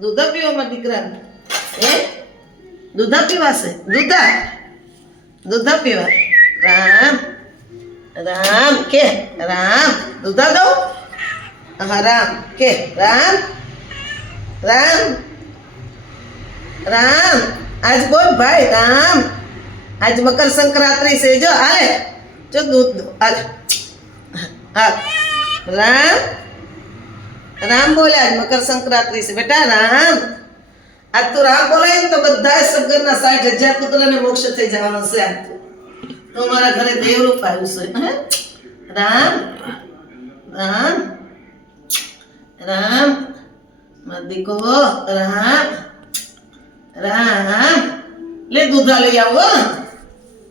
દૂધા પીવામાં દીકરાને? એ દૂધા પીવાશે? દૂધા? દૂધા પીવા. રામ રામ, કે, રામ. દૂધા દઉં હા, રામ, કે, રામ રામ રામ. આજ બોલ ભાઈ, રામ. આજ મકર સંક્રાંતિ છે. જો આલે જો દૂધ દો. હાલ. હા. રામ રામ બોલ્યા મકર સંક્રાંતિ છે. બેટા, રામ. આજ તું રામ બોલાય તો બધા સગરના સાઠ હજાર પુત્રને મોક્ષ થઈ જવાનો છે આજ તો. મારા ઘરે દેવરૂપ આવ્યું છે? રામ. રામ. રામ. દીકો રામ. રામ. લે, દૂધા લઈ આવો.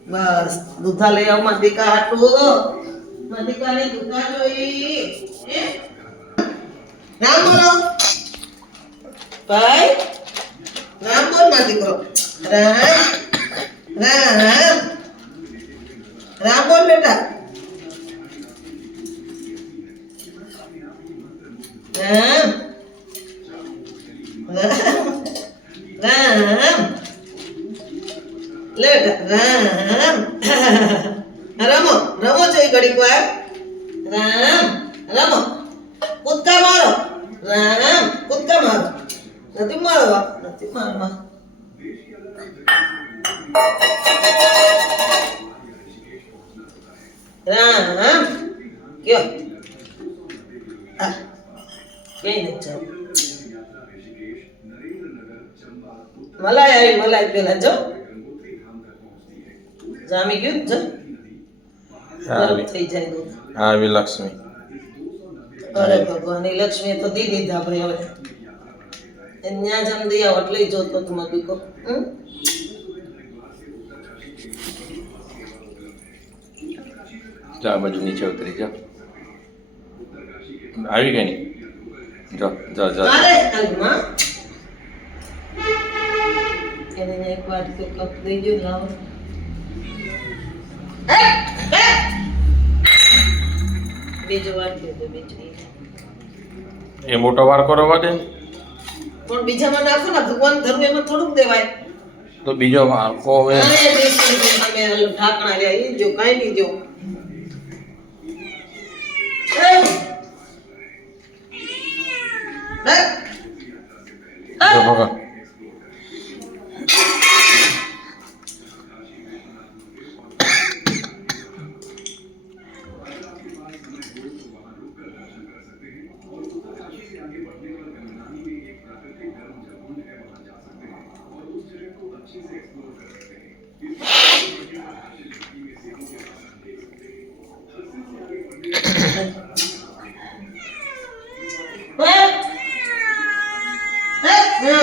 બસ, દૂધા લઈ આવો દીકા હાટું. દીકાને દૂધા જોઈ? રામ બોલો. ભાઈ રામ બોલ મારો દીકરો. રામ રામ. રામ બોલ બેટા. રામ રામ. રામ. લે બેટા, રામ. રમો રમો છો ઘડીક વાર. રામ રામ. કૂદકા મારો નથી મારવા નથી મારવા રામ કયો? આ કઈ નથી જાવ. મલાઈ આવી મલાઈ પેલા જો જામી ગયું? જો થઈ જાય આવી લક્ષ્મી. અરે ભગવાન લક્ષ્મી તો દી દીધા આપણે હવે. ત્યાં જમ દઈ આવો એટલે જો જોતો તમે બીકો? જા બાજુ નીચે ઉતરી જા આવી ગઈ નહીં જો જો જા એને એક વાટકો કપ દઈ જો લાવો! બીજો વાર દે બીજો એ મોટો વાર કરો દે ને. પણ બીજામાં નાખો ને ભગવાન ધર્મ એમાં થોડુંક દેવાય. તો બીજો વારકો હવે. તમે ઢાંકણા લે ઈ જો કાઈ નહીં જો. એ! એ! જો ભગવાન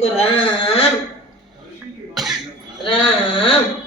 Keren, keren.